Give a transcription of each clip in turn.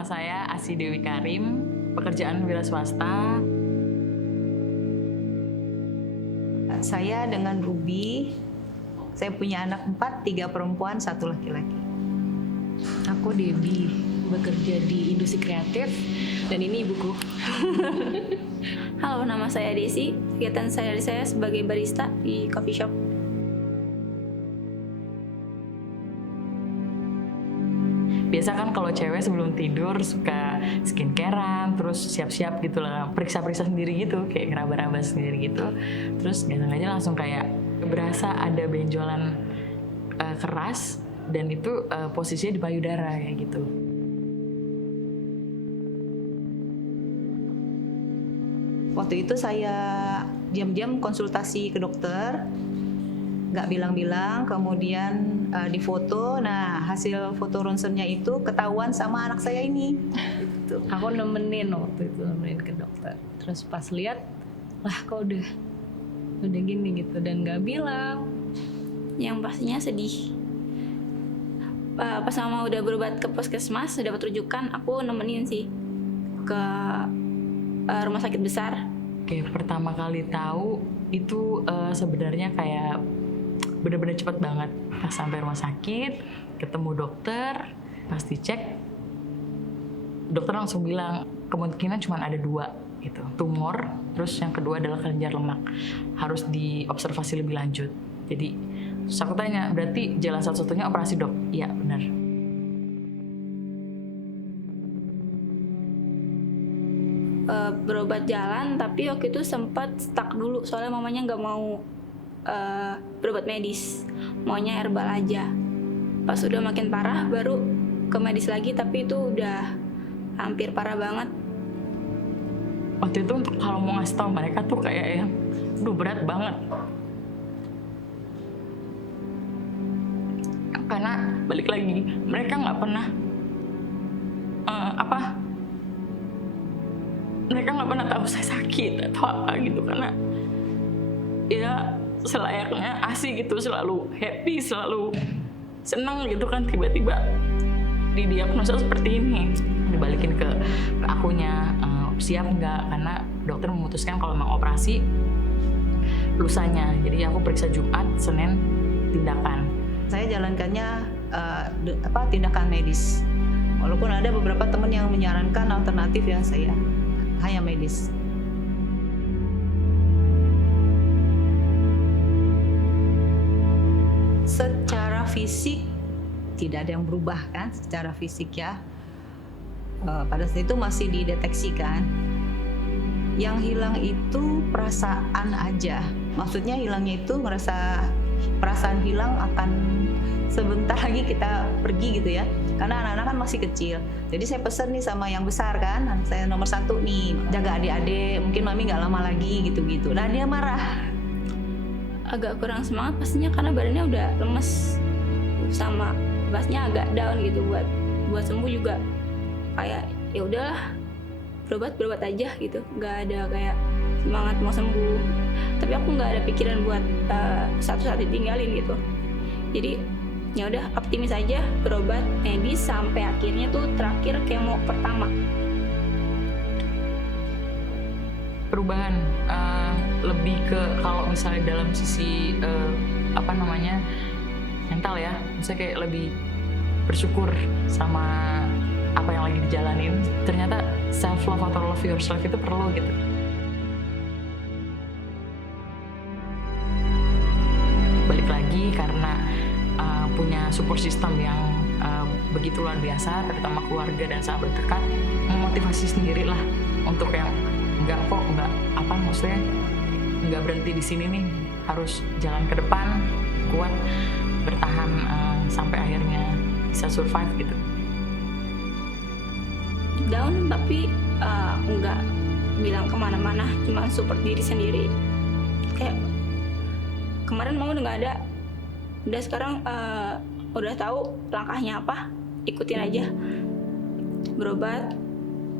nama saya Asi Dewi Karim, pekerjaan wira swasta. Saya dengan Ruby, saya punya anak 4, 3 perempuan, 1 laki-laki. Aku Debbie, bekerja di industri kreatif, dan ini ibuku. Halo, nama saya Desi. Kegiatan saya sebagai barista di coffee shop. Biasa kan kalau cewek sebelum tidur suka skincarean, terus siap-siap gitu lah, periksa-periksa sendiri gitu, kayak ngeraba-raba sendiri gitu. Terus gak sengaja langsung kayak berasa ada benjolan keras, dan itu posisinya di payudara kayak gitu. Waktu itu saya diam-diam konsultasi ke dokter, nggak bilang-bilang, kemudian difoto. Nah, hasil foto ronsennya itu ketahuan sama anak saya ini. Gitu. Aku nemenin waktu itu, nemenin ke dokter. Terus pas lihat, lah kok udah gini gitu, dan nggak bilang. Yang pastinya sedih. Pas mama udah berobat ke puskesmas, dapat rujukan, aku nemenin sih ke rumah sakit besar. Oke, pertama kali tahu itu sebenarnya kayak bener-bener cepet banget. Pas sampai rumah sakit, ketemu dokter, pas dicek, dokter langsung bilang kemungkinan cuma ada 2 gitu, tumor, terus yang kedua adalah kelenjar lemak, harus diobservasi lebih lanjut. Jadi terus aku tanya, berarti jalan satu-satunya operasi, dok? Iya, benar. Berobat jalan, tapi waktu itu sempat stuck dulu soalnya mamanya nggak mau berobat medis, maunya herbal aja. Pas udah makin parah baru ke medis lagi, tapi itu udah hampir parah banget. Waktu itu untuk kalau mau ngasih tahu mereka tuh kayak yang berat banget, karena balik lagi mereka nggak pernah mereka nggak pernah tahu saya sakit atau apa gitu, karena ya selayaknya Asi gitu, selalu happy, selalu senang gitu kan, tiba-tiba didiagnosa seperti ini. Dibalikin ke akunya, siap nggak, karena dokter memutuskan kalau mau operasi lusanya. Jadi aku periksa Jumat, Senin tindakan. Saya jalankannya tindakan medis. Walaupun ada beberapa teman yang menyarankan alternatif, ya saya hanya medis. Secara fisik tidak ada yang berubah kan, secara fisik ya. Pada saat itu masih dideteksikan. Yang hilang itu perasaan aja. Maksudnya hilangnya itu ngerasa perasaan hilang akan sebentar lagi kita pergi gitu ya. Karena anak-anak kan masih kecil. Jadi saya pesen nih sama yang besar kan, saya nomor 1 nih, jaga adik-adik, mungkin mami nggak lama lagi gitu-gitu. Nah dia marah. Agak kurang semangat pastinya karena badannya udah lemes, sama pastinya agak down gitu. Buat sembuh juga kayak ya udahlah, berobat aja gitu, nggak ada kayak semangat mau sembuh. Tapi aku nggak ada pikiran buat satu-satu ditinggalin gitu. Jadi ya udah optimis aja, berobat medis sampai akhirnya tuh terakhir kemo pertama. Perubahan lebih ke kalau misalnya dalam sisi mental ya, misalnya kayak lebih bersyukur sama apa yang lagi dijalanin. Ternyata self love atau love yourself itu perlu gitu. Balik lagi karena punya support system yang begitu luar biasa, terutama keluarga dan sahabat dekat, memotivasi sendiri lah untuk yang nggak berhenti di sini nih, harus jalan ke depan, kuat, bertahan sampai akhirnya bisa survive gitu. Down tapi nggak bilang kemana-mana, cuma support diri sendiri. Kayak kemarin mama udah nggak ada, udah sekarang udah tahu langkahnya apa, ikutin aja. Berobat,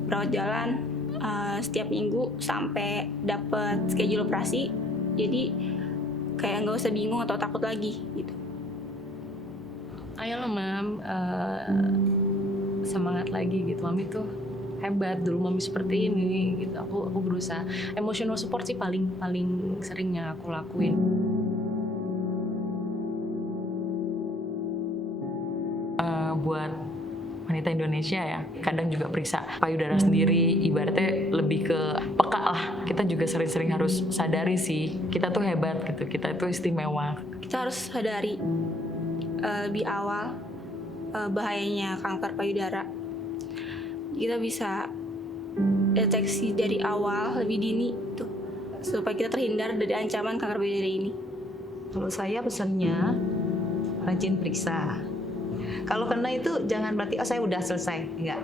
rawat jalan setiap minggu sampai dapet schedule operasi. Jadi kayak nggak usah bingung atau takut lagi gitu. Ayolah mam, semangat lagi gitu. Mami tuh hebat, dulu mami seperti ini gitu. Aku berusaha. Emotional support sih paling sering yang aku lakuin. Buat wanita Indonesia ya, kadang juga periksa payudara sendiri, ibaratnya lebih ke peka lah. Kita juga sering-sering harus sadari sih, kita tuh hebat gitu, kita tuh istimewa. Kita harus sadari lebih awal bahayanya kanker payudara. Kita bisa deteksi dari awal lebih dini tuh, supaya kita terhindar dari ancaman kanker payudara ini. Kalau saya pesannya rajin periksa. Kalau kena itu jangan berarti saya udah selesai, enggak.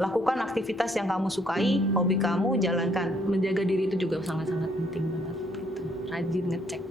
Lakukan aktivitas yang kamu sukai, hobi kamu, jalankan. Menjaga diri itu juga sangat-sangat penting banget gitu. Rajin ngecek.